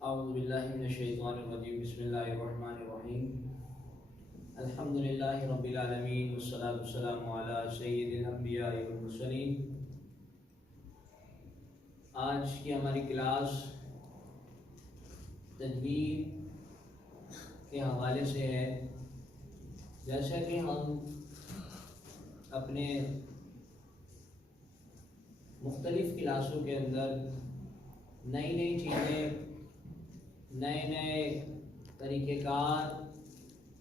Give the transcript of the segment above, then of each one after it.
اعوذ باللہ من الشیطان الرجیم بسم اللہ الرحمن الرحیم الحمدللہ رب العالمین والصلاة والسلام علی سید الانبیاء والمرسلین۔ آج کی ہماری کلاس تجوید کے حوالے سے ہے۔ جیسا کہ ہم اپنے مختلف کلاسوں کے اندر نئی نئی چیزیں، نئے نئے طریقہ کار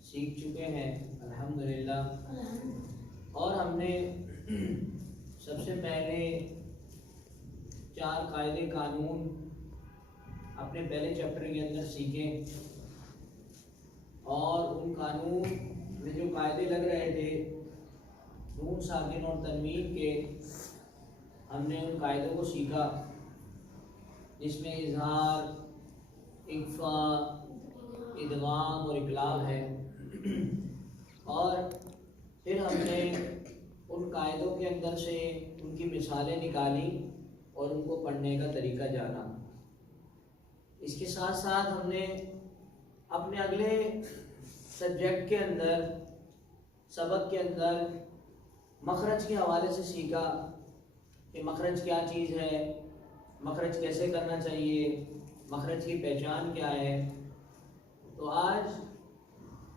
سیکھ چکے ہیں الحمدللہ، اور ہم نے سب سے پہلے 4 قاعدے قانون اپنے پہلے چیپٹر کے اندر سیکھے، اور ان قانون میں جو قاعدے لگ رہے تھے نون ساکن اور تنوین کے، ہم نے ان قاعدوں کو سیکھا، جس میں اظہار، اخفاء، ادغام اور اقلاب ہے۔ اور پھر ہم نے ان قاعدوں کے اندر سے ان کی مثالیں نکالی اور ان کو پڑھنے کا طریقہ جانا۔ اس کے ساتھ ساتھ ہم نے اپنے اگلے سبجیکٹ کے اندر، سبق کے اندر مخرج کے حوالے سے سیکھا کہ مخرج کیا چیز ہے، مخرج کیسے کرنا چاہیے، مخرج کی پہچان کیا ہے۔ تو آج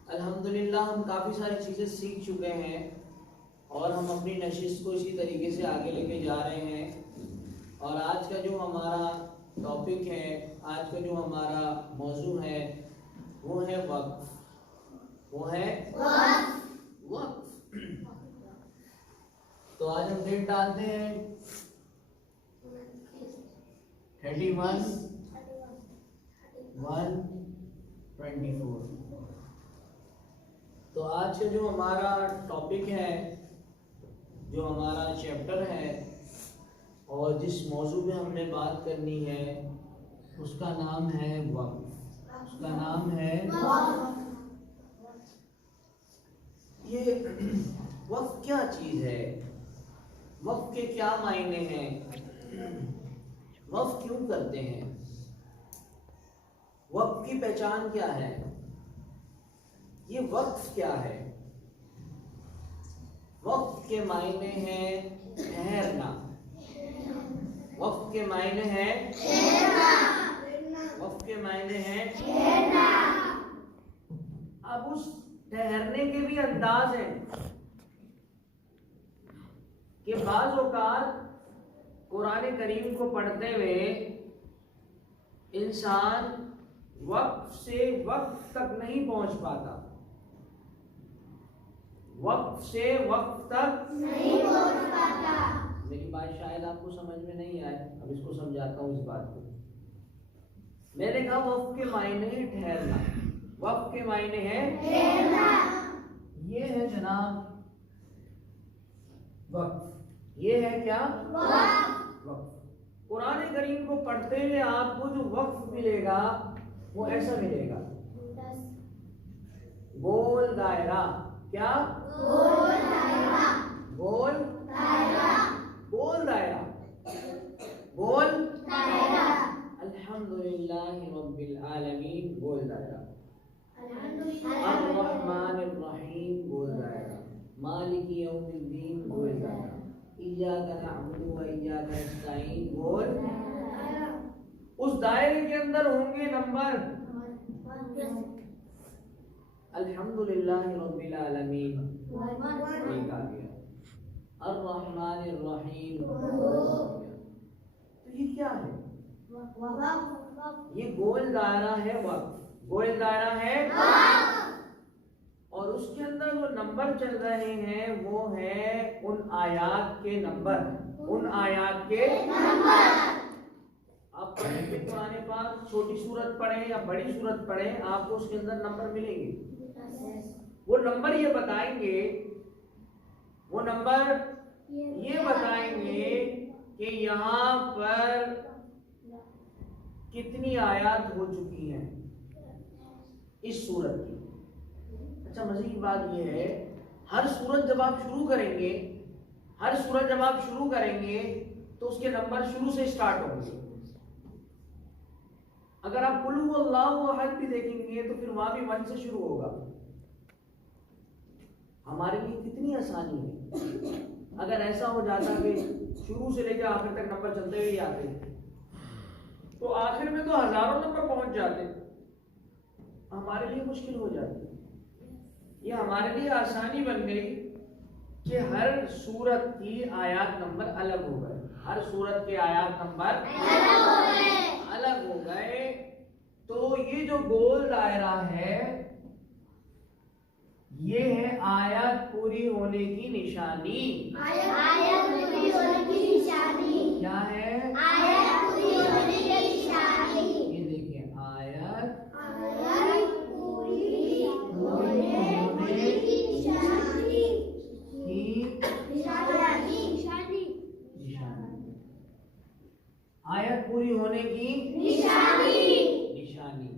الحمدللہ ہم کافی ساری چیزیں سیکھ چکے ہیں، اور ہم اپنی نشست کو اسی طریقے سے آگے لے کے جا رہے ہیں۔ اور آج کا جو ہمارا ٹاپک ہے، آج کا جو ہمارا موضوع ہے، وہ ہے وقف۔ وہ ہے وقف۔ تو آج ہم ڈیٹ ڈالتے ہیں 31/1/24۔ تو آج کا جو ہمارا ٹاپک ہے، جو ہمارا چیپٹر ہے، اور جس موضوع پہ ہم نے بات کرنی ہے، اس کا نام ہے وقف۔ اس کا نام ہے یہ وقف کیا چیز ہے، وقف کے کیا معنی ہیں، وقف کیوں کرتے ہیں، وقف کی پہچان کیا ہے، یہ وقف کیا ہے۔ وقف کے معنی ہیں ٹھہرنا۔ وقف کے معنی ہیں وقف کے معنی ہیں ٹھہرنا۔ اب اس ٹھہرنے کے بھی انداز ہیں کہ بعض اوقات قرآن کریم کو پڑھتے ہوئے انسان وقف سے وقف تک نہیں پہنچ پاتا، وقف سے وقف تک نہیں پہنچ پاتا۔ میری بات شاید آپ کو سمجھ میں نہیں آئے، اب اس کو سمجھاتا ہوں اس بات کو۔ میں نے کہا وقف کے معنی ہے ٹھہرنا، وقف کے معنی ہے ٹھہرنا۔ یہ ہے جناب وقف۔ یہ ہے کیا؟ وقف۔ قرآن کریم کو پڑھتے ہوئے آپ کو جو وقف ملے گا وہ ایسا ملے گا، گول دائرہ۔ کیا؟ گول دائرہ۔ گول دائرہ۔ گول دائرہ۔ گول دائرہ۔ الحمدللہ رب العالمین، گول دائرہ۔ الرحمن الرحیم، گول دائرہ۔ مالک یوم الدین، گول دائرہ۔ ایاک نعبد و ایاک نستعین، گول دائرہ۔ اس دائرے کے اندر ہوں گے نمبر۔ الحمدللہ رب العالمین، ایک آ گیا۔ الرحمن الرحیم، تو یہ کیا ہے؟ یہ گول دائرہ ہے وقف۔ گول دائرہ ہے اور اس کے اندر جو نمبر چل رہے ہیں وہ ہے ان آیات کے نمبر، ان آیات کے نمبر۔ آپ پڑھیں گے قرآن پاک، چھوٹی سورت پڑھیں یا بڑی سورت پڑھیں، آپ کو اس کے اندر نمبر ملیں گے۔ وہ نمبر یہ بتائیں گے، وہ نمبر یہ بتائیں گے کہ یہاں پر کتنی آیات ہو چکی ہیں اس سورت کی۔ اچھا، مزید بات یہ ہے، ہر سورت جب آپ شروع کریں گے، ہر سورت جب آپ شروع کریں گے تو اس کے نمبر شروع سے سٹارٹ ہوں گے۔ اگر آپ قل هو اللہ احد بھی دیکھیں گے تو پھر وہاں بھی 1 سے شروع ہوگا. ہمارے لیے کتنی آسانی ہے. اگر ایسا ہو جاتا کہ شروع سے لے کے آخر تک نمبر چلتے ہوئے ہی آتے تو آخر میں تو ہزاروں نمبر پہنچ جاتے. ہمارے لیے مشکل ہو جاتی. یہ ہمارے لیے آسانی بن گئی کہ ہر سورت کی آیات نمبر الگ ہو گئے. ہر سورت کے آیات نمبر الگ ہو گئے. تو یہ جو گول دائرہ ہے یہ ہے آیت پوری ہونے کی نشانی. آیت پوری ہونے کی نشانی کیا ہے؟ آیت پوری ہونے کی نشانی. یہ دیکھیں آیت پوری ہونے کی نشانی. آیت پوری ہونے کی نشانی.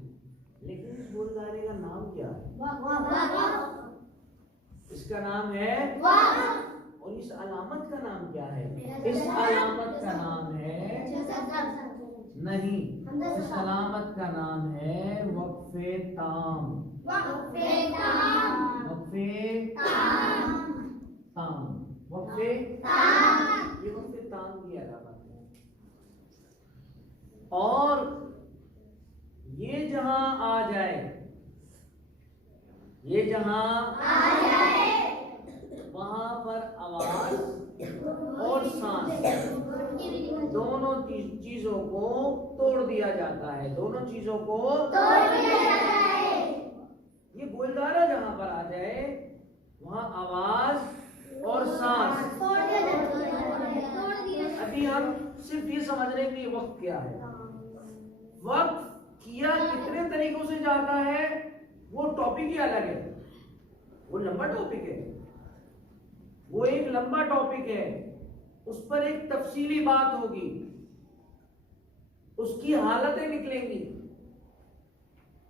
لیکن اس گول دائرے کا نام کیا ہے؟ اس کا نام ہے اور اس علامت کا نام کیا ہے؟ اس علامت کا نام ہے نہیں، اس علامت کا نام ہے وقف تام. وقف تام وقف تام. یہ وقف تام کی علامت ہے. اور یہ جہاں آ جائے، یہ جہاں آ جائے وہاں پر آواز اور سانس دونوں چیزوں کو توڑ دیا جاتا ہے. دونوں چیزوں کو توڑ دیا جاتا ہے. یہ گولدارہ جہاں پر آ جائے وہاں آواز اور سانس توڑ دیا جاتا ہے. ابھی ہم صرف یہ سمجھ رہے ہیں کہ وقت کیا ہے. وقت کیا کتنے طریقوں سے جاتا ہے وہ ٹاپک ہی الگ ہے. وہ لمبا ٹاپک ہے. وہ ایک لمبا ٹاپک ہے. اس پر ایک تفصیلی بات ہوگی. اس کی حالتیں نکلیں گی.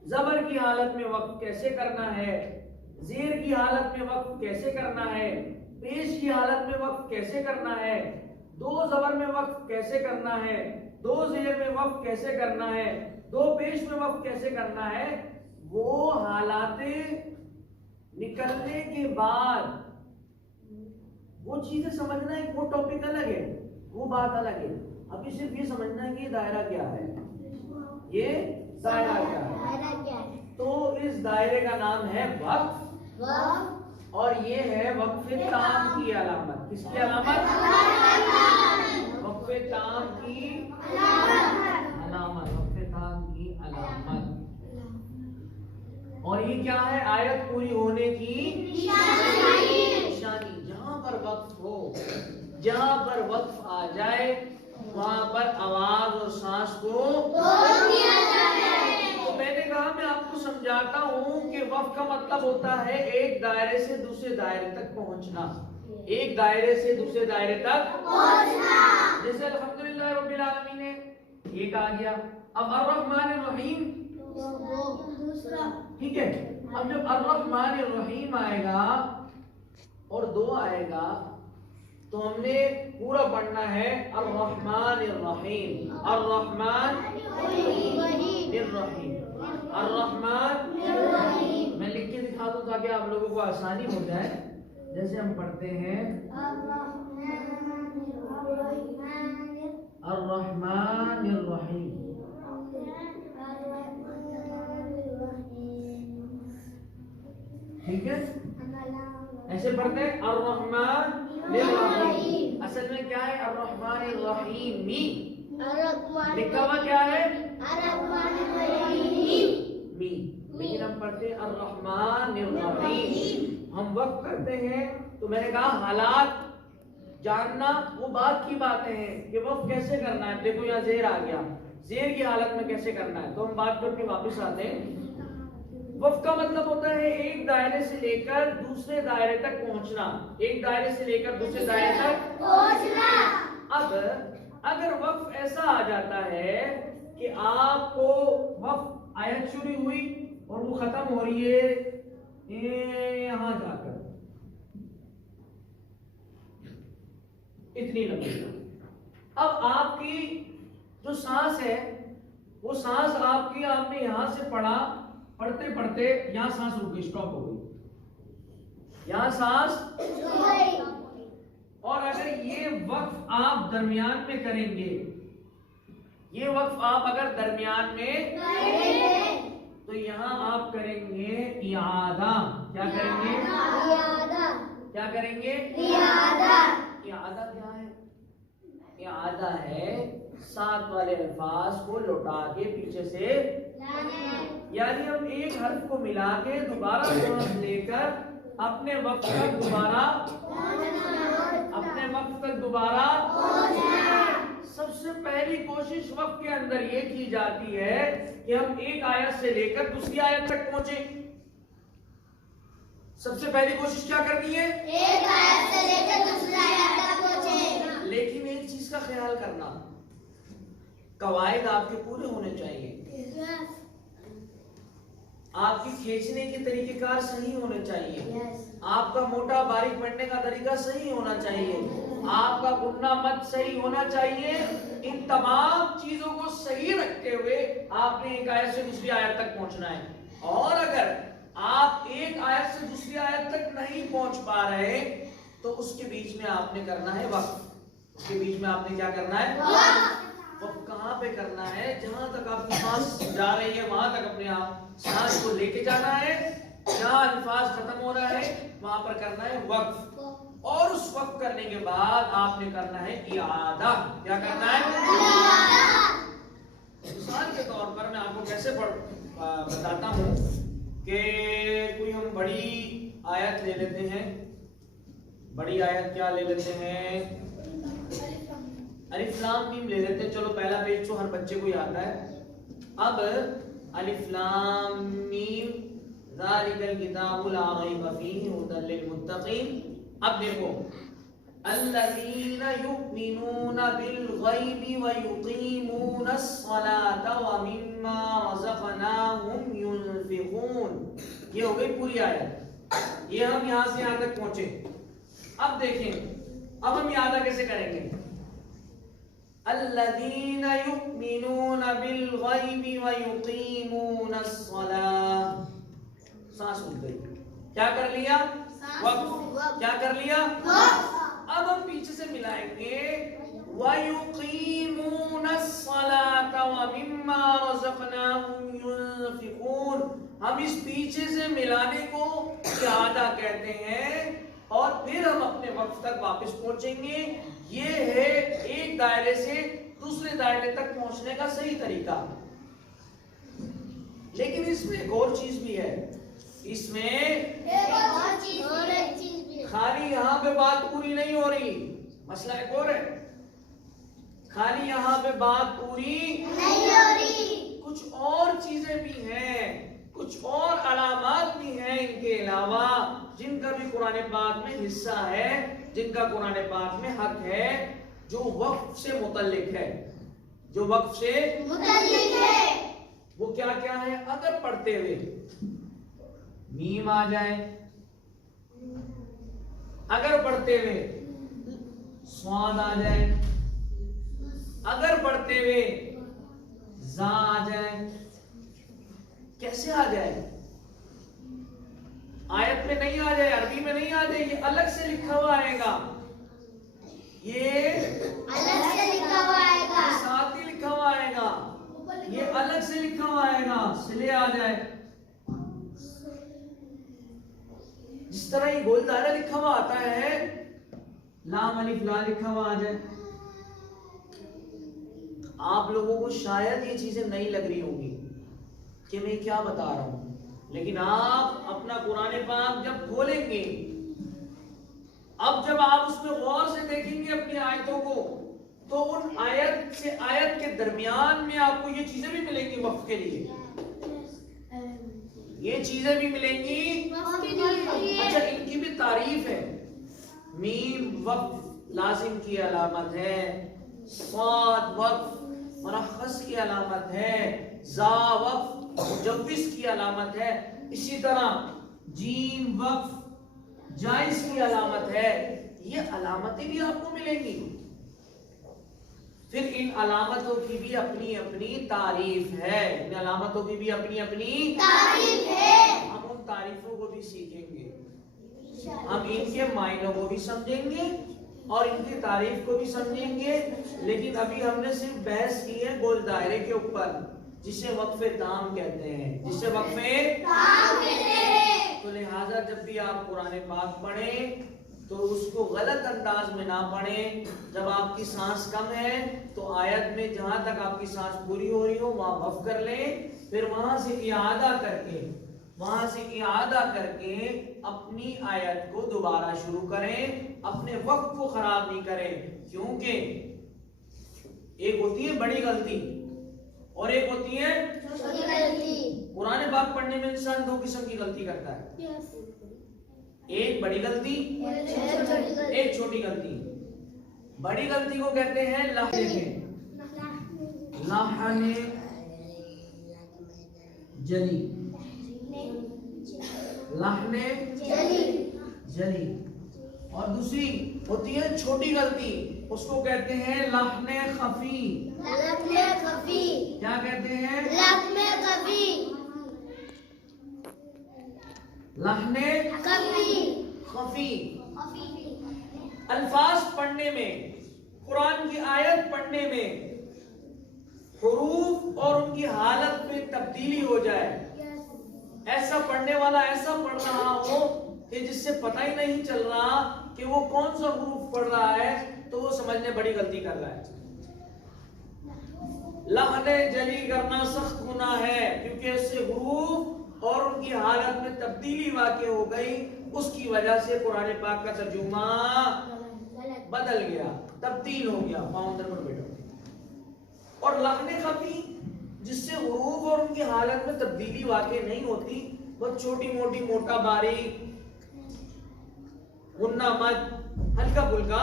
زبر کی حالت میں وقف کیسے کرنا ہے، زیر کی حالت میں وقف کیسے کرنا ہے، پیش کی حالت میں وقف کیسے کرنا ہے، دو زبر میں وقف کیسے کرنا ہے، دو زیر میں وقف کیسے کرنا ہے، دو پیش میں وقف کیسے کرنا ہے. وہ حالات نکلنے کے بعد وہ چیزیں سمجھنا ہے. وہ ٹاپک الگ ہے، وہ بات الگ ہے. ابھی صرف یہ سمجھنا ہے کہ یہ دائرہ کیا ہے. یہ دائرہ کیا ہے؟ تو اس دائرے کا نام ہے وقف. اور یہ ہے وقف تام کی علامت. کس کی علامت؟ وقف تام کی علامت. وقف تام کی علامت. اور یہ کیا ہے؟ آیت پوری ہونے کی نشانی. جہاں پر وقف ہو، جہاں پر وقف آ جائے وہاں پر آواز اور سانس کو توڑ دیا جاتا ہے. تو میں نے کہا میں آپ کو سمجھاتا ہوں کہ وقف کا مطلب ہوتا ہے ایک دائرے سے دوسرے دائرے تک پہنچنا. ایک دائرے سے دوسرے دائرے تک پہنچنا. جیسے الحمدللہ رب العالمین ہے، ایک آ گیا. اب الرحمن الرحیم دوسرا. ٹھیک ہے. اب جب الرحمن الرحیم آئے گا اور دو آئے گا تو ہم نے پورا پڑھنا ہے الرحمن الرحیم. الرحمن الرحیم. الرحمن الرحیم. میں لکھ کے دکھا دوں تاکہ آپ لوگوں کو آسانی ہو جائے. جیسے ہم پڑھتے ہیں الرحمن الرحیم. ٹھیک ہے. ایسے پڑھتے ہیں الرحمن الرحیم. اصل میں کیا ہے؟ الرحمن الرحیم. لکھا ہوا کیا ہے؟ الرحمن الرحیم. لیکن ہم پڑھتے ہیں الرحمن الرحیم. ہم وقف کرتے ہیں تو میں نے کہا حالات جاننا وہ بات کی باتیں ہیں کہ وقف کیسے کرنا ہے. دیکھو یہاں زیر آ گیا، زیر کی حالت میں کیسے کرنا ہے. تو ہم بات کر کے واپس آتے ہیں. وقف کا مطلب ہوتا ہے ایک دائرے سے لے کر دوسرے دائرے تک پہنچنا. ایک دائرے سے لے کر دوسرے دائرے تک پہنچنا. اب اگر وقف ایسا آ جاتا ہے کہ آپ کو وقف آیت شروع ہوئی اور وہ ختم ہو رہی ہے یہاں جا کر اتنی لمبی. اب آپ کی جو سانس ہے وہ سانس آپ کی، آپ نے یہاں سے پڑھا، پڑھتے پڑھتے یہاں سانس رک گئی، اسٹاپ ہو گئی، یہاں سانس، اور اگر یہ وقف آپ درمیان میں کریں گے، یہ وقف آپ اگر درمیان میں تو یہاں آپ کریں گے اعادہ. کیا کریں گے؟ کیا کریں گے؟ اعادہ کیا ہے؟ اعادہ ہے ساتھ والے الفاظ کو لوٹا کے پیچھے سے، یعنی ہم ایک حرف کو ملا کے دوبارہ سانس لے کر اپنے وقت تک دوبارہ سب سے پہلی کوشش وقت کے اندر یہ کی جاتی ہے کہ ہم ایک آیت سے لے کر دوسری آیت تک پہنچیں. سب سے پہلی کوشش کیا کرنی ہے؟ ایک آیت سے لے کر دوسری آیت تک پہنچیں. لیکن ایک چیز کا خیال کرنا، قواعد آپ کے پورے ہونے چاہیے، آپ کی کھینچنے کے طریقہ کار صحیح ہونے چاہیے، آپ کا موٹا باریک پڑھنے کا طریقہ صحیح ہونا چاہیے، آپ کا گننا مت صحیح ہونا چاہیے. ان تمام چیزوں کو صحیح رکھتے ہوئے آپ نے ایک آیت سے دوسری آیت تک پہنچنا ہے. اور اگر آپ ایک آیت سے دوسری آیت تک نہیں پہنچ پا رہے تو اس کے بیچ میں آپ نے کرنا ہے وقف. اس کے بیچ میں آپ نے کیا کرنا ہے؟ وقف. کہاں پہ کرنا ہے؟ جہاں تک آپ کی سانس جا رہی ہے وہاں تک اپنے آپ سانس کو لے کے جانا ہے. جہاں الفاظ ختم ہو رہا ہے وہاں پر کرنا ہے وقف. اور اس وقف کرنے کے بعد آپ نے کرنا ہے اعادہ. کیا کرنا ہے؟ مثال کے طور پر میں آپ کو کیسے بتاتا ہوں کہ کوئی ہم بڑی آیت لے لیتے ہیں. بڑی آیت کیا لے لیتے ہیں؟ الف لام میم لے لیتے ہیں. چلو پہلا پیج تو ہر بچے کو یاد ہے. اب الف لام میم ذالک الکتاب لا ریب فیہ ھدی للمتقین. اب دیکھو، الذین یؤمنون بالغیب ویقیمون الصلاۃ ومما رزقناہم ینفقون. یہ ہو گئی پوری آیت. یہ ہم یہاں سے یہاں تک پہنچے. اب دیکھیں اب ہم اعادہ کیسے کریں گے. الذین یؤمنون بالغیب ویقیمون الصلاۃ. سانس رک گئی. کیا کر لیا؟ وقف. کیا کر لیا؟ اب ہم پیچھے سے ملائیں گے وَيُقِيمُونَ الصَّلَاةَ وَمِمَّا رَزَقْنَاهُمْ يُنْفِقُونَ. ہم اس پیچھے سے ملانے کو اعادہ کہتے ہیں. اور پھر ہم اپنے وقت تک واپس پہنچیں گے. یہ ہے ایک دائرے سے دوسرے دائرے تک پہنچنے کا صحیح طریقہ. لیکن اس میں ایک اور چیز بھی ہے. اس میں خالی یہاں پہ بات پوری نہیں ہو رہی. مسئلہ ایک اور ہے. خالی یہاں پہ بات پوری نہیں ہو رہی. کچھ اور چیزیں بھی ہیں، کچھ اور علامات بھی ہیں ان کے علاوہ جن کا بھی قرآن پاک میں حصہ ہے، جن کا قرآن پاک میں حق ہے، جو وقف سے متعلق ہے. جو وقف سے متعلق ہے وہ کیا کیا ہے؟ اگر پڑھتے ہوئے میم آ جائے، اگر پڑھتے ہوئے صاد آ جائے، اگر پڑھتے ہوئے زا آ جائے. کیسے آ جائے؟ آیت میں نہیں آ جائے، عربی میں نہیں آ جائے، یہ الگ سے لکھا ہوا آئے گا. یہ الگ سے لکھا ہوا آئے گا. ساتھ ہی لکھا ہوا آئے گا. یہ الگ سے لکھا ہوا آئے گا. سلے آ جائے. جس طرح یہ گول دائرہ لکھا ہوا آتا ہے، لام الف لا لکھا ہوا آ جائے. آپ لوگوں کو شاید یہ چیزیں نہیں لگ رہی ہوں گی کہ میں کیا بتا رہا ہوں، لیکن آپ اپنا قرآن پاک جب کھولیں گے، اب جب آپ اس میں غور سے دیکھیں گے اپنی آیتوں کو، تو ان آیت سے آیت کے درمیان میں آپ کو یہ چیزیں بھی ملیں گی وقف کے لیے. یہ چیزیں بھی ملیں گی. اچھا، ان کی بھی تعریف ہے. میم وقف لازم کی علامت ہے، صاد وقف مرخص کی علامت ہے، زا وقف مجوز کی علامت ہے. اسی طرح جیم وقف جائز کی علامت ہے. یہ علامتیں بھی آپ کو ملیں گی. پھر ان علامتوں کی بھی اپنی اپنی تعریف ہے، ان علامتوں کی بھی اپنی اپنی تعریف ہے۔ ہم ان تعریفوں کو بھی سیکھیں گے، ہم ان کے معنوں کو بھی سمجھیں گے اور ان کی تعریف کو بھی سمجھیں گے، لیکن ابھی ہم نے صرف بحث کی ہے گول دائرے کے اوپر، جسے وقف تام کہتے ہیں، جسے وقف تام کہتے ہیں۔ تو لہٰذا جب بھی آپ قرآن پاک پڑھیں تو اس کو غلط انداز میں نہ پڑھیں۔ جب آپ کی سانس کم ہے تو آیت میں جہاں تک آپ کی سانس پوری ہو رہی ہو وہاں وقف کر لیں، پھر وہاں سے اعادہ کر کے اپنی آیت کو دوبارہ شروع کریں، اپنے وقت کو خراب نہیں کریں، کیونکہ ایک ہوتی ہے بڑی غلطی اور ایک ہوتی ہے چھوٹی غلطی۔ قرآن پاک پڑھنے میں انسان دو قسم کی غلطی کرتا ہے، ایک بڑی غلطی، ایک چھوٹی غلطی۔ بڑی غلطی کو کہتے ہیں لحن جلی، لحن جلی، اور دوسری ہوتی ہے چھوٹی غلطی، اس کو کہتے ہیں لحن خفی۔ کیا کہتے ہیں؟ لحن خفی۔ الفاظ پڑھنے میں، قرآن کی آیت پڑھنے میں حروف اور ان کی حالت میں تبدیلی ہو جائے، ایسا پڑھنے والا ایسا پڑھ رہا ہو کہ جس سے پتہ ہی نہیں چل رہا کہ وہ کون سا حروف پڑھ رہا ہے، تو وہ سمجھنے بڑی غلطی کر رہا ہے۔ لحن جلی کرنا سخت گناہ ہے، کیونکہ اس سے حروف اور ان کی حالت میں تبدیلی واقع ہو گئی، اس کی وجہ سے قرآن پاک کا ترجمہ بدل گیا، تبدیل ہو گیا۔ پاؤں اندر پر بیٹھو۔ اور لحن خفی جس سے حروف اور ان کی حالت میں تبدیلی واقع نہیں ہوتی، بہت چھوٹی موٹی موٹا باریک غنہ مد ہلکا پھلکا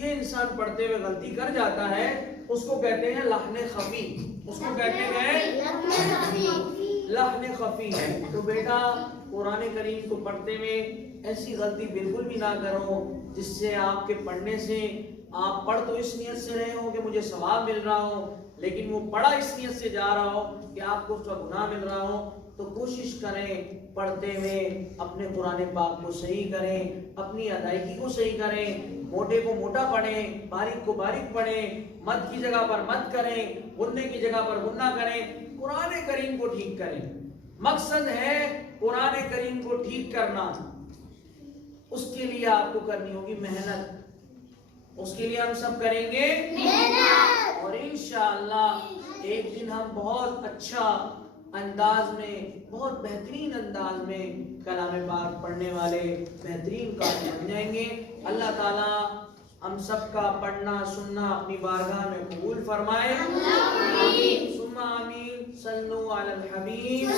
یہ انسان پڑھتے ہوئے غلطی کر جاتا ہے، اس کو کہتے ہیں لحن خفی، اس کو کہتے ہیں لحن خفی۔ تو بیٹا قرآن کریم کو پڑھتے ہوئے ایسی غلطی بالکل بھی نہ کرو جس سے آپ کے پڑھنے سے آپ پڑھ تو اس نیت سے رہے ہو کہ مجھے ثواب مل رہا ہو، لیکن وہ پڑھا اس نیت سے جا رہا ہو کہ آپ کو اس کا گناہ مل رہا ہو۔ تو کوشش کریں پڑھتے ہوئے اپنے قرآن پاک کو صحیح کریں، اپنی ادائیگی کو صحیح کریں، موٹے کو موٹا پڑھیں، باریک کو باریک پڑھیں، مد کی جگہ پر مد کریں، غنے کی جگہ پر غنہ کریں، قرآن کریم کو ٹھیک کریں۔ مقصد ہے قرآن کریم کو ٹھیک کرنا، اس کے لیے آپ کو کرنی ہوگی محنت، اس کے لیے ہم سب کریں گے محنت، اور انشاءاللہ ایک دن ہم بہت اچھا انداز میں، بہت بہترین انداز میں کلام پاک پڑھنے والے بہترین قاری بن جائیں گے۔ اللہ تعالیٰ ہم سب کا پڑھنا سننا اپنی بارگاہ میں قبول فرمائے، آمین ثم آمین۔ صلو علی الحبیب۔